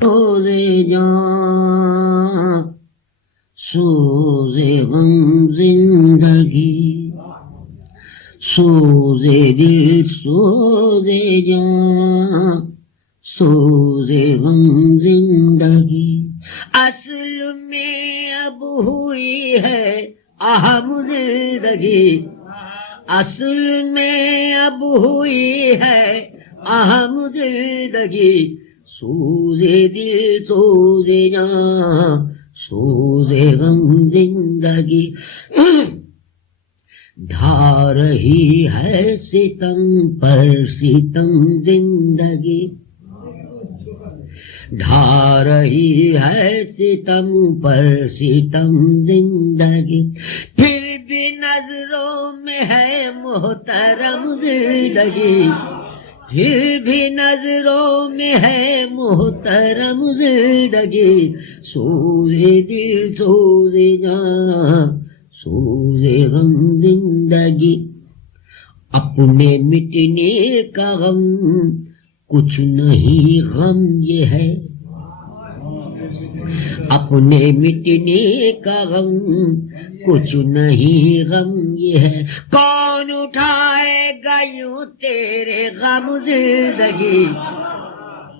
سوزے جان سوزے غم زندگی سوزے دل سوزے جان سوزے غم زندگی اصل میں اب ہوئی ہے اہم زندگی اصل میں اب ہوئی ہے اہم زندگی سوزے دل سوزے جان سوزے غم زندگی ڈھا رہی ہے ستم پر ستم زندگی ڈھا رہی ہے ستم پر ستم زندگی پھر بھی نظروں میں ہے محترم زندگی پھر بھی نظروں میں ہے محترم زندگی سوزے دل سوزے جان سوزے غم زندگی اپنے مٹنے کا غم کچھ نہیں غم یہ ہے اپنے مٹنے کا غم کچھ نہیں غم یہ ہے کون اٹھائے گا یوں تیرے غم زندگی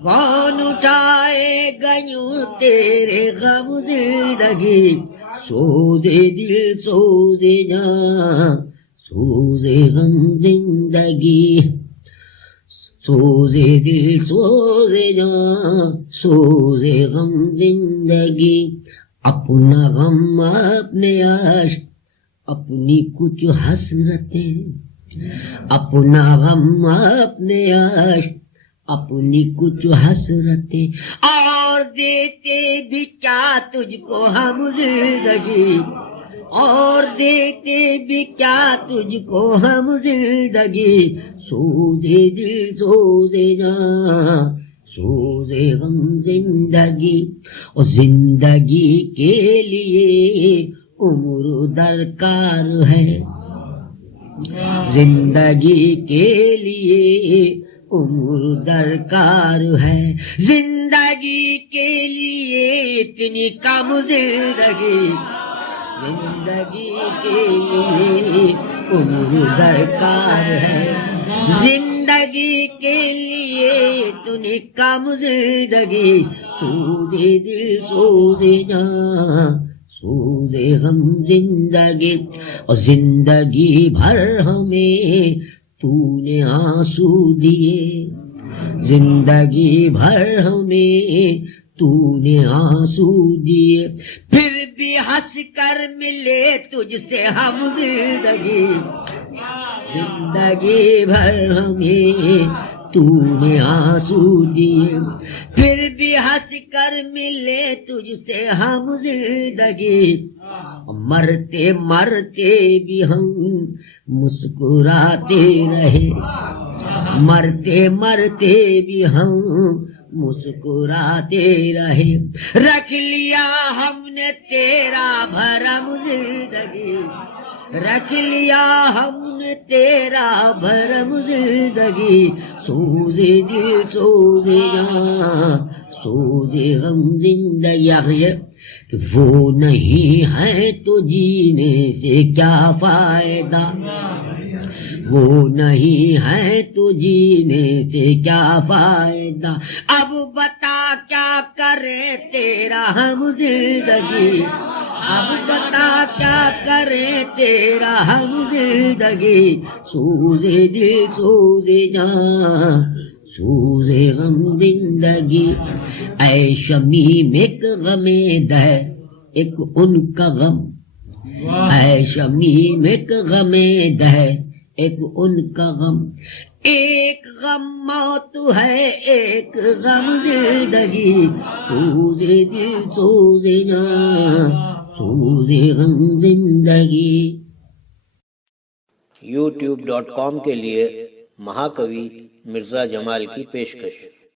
کون اٹھائے گا یوں تیرے غم زندگی سوزے دل سوزے جان سوزے غم زندگی سوزے دل سوزے جان سوزے غم زندگی اپنا غم اپنے عشق اپنی کچھ حسرتیں اپنا غم اپنے عشق اپنی کچھ حسرتیں اور دیتے بھی کیا تجھ کو ہم زندگی اور دیتے بھی کیا تجھ کو ہم زندگی سوزے دل سوزے جان سوزے غم زندگی اور زندگی کے لیے عمر درکار ہے زندگی کے لیے عمر درکار ہے زندگی کے لیے اتنی کم زندگی زندگی کے لیے عمر درکار ہے زندگی کے لیے اتنی کم زندگی سوزے دل سوزے جان سوزے غم زندگی اور زندگی بھر ہمیں تو نے آنسو دیے زندگی بھر ہمیں تو نے آنسو دیے پھر بھی ہنس کر ملے تجھ سے ہم زندگی زندگی بھر ہمیں تو نے آنسو دیے پھر بھی ہنس کر ملے تجھ سے ہم زندگی مرتے مرتے بھی ہم مسکراتے رہے مرتے مرتے بھی ہم مسکراتے رہے رکھ لیا ہم نے تیرا بھرم زندگی رکھ لیا ہم نے تیرا بھرم زندگی سوزے دل سوزے جان سوزے غم زندگی کہ وہ نہیں ہے تو جینے سے کیا فائدہ وہ نہیں ہے تو جینے سے کیا فائدہ اب بتا کیا کرے تیرا ہم زندگی اب بتا کیا کرے تیرا ہم زندگی سوزے دل سوزے جان سوزے غم زندگی اے شمیم ایک غم دہ ایک ان کا غم اے شمیم ایک غم دہ ایک ان کا غم ایک غم موت ہے ایک غم زندگی سوزے دل سوزے جان سوزے غم زندگی youtube.com کے لیے مہاکوی مرزا جمال کی پیشکش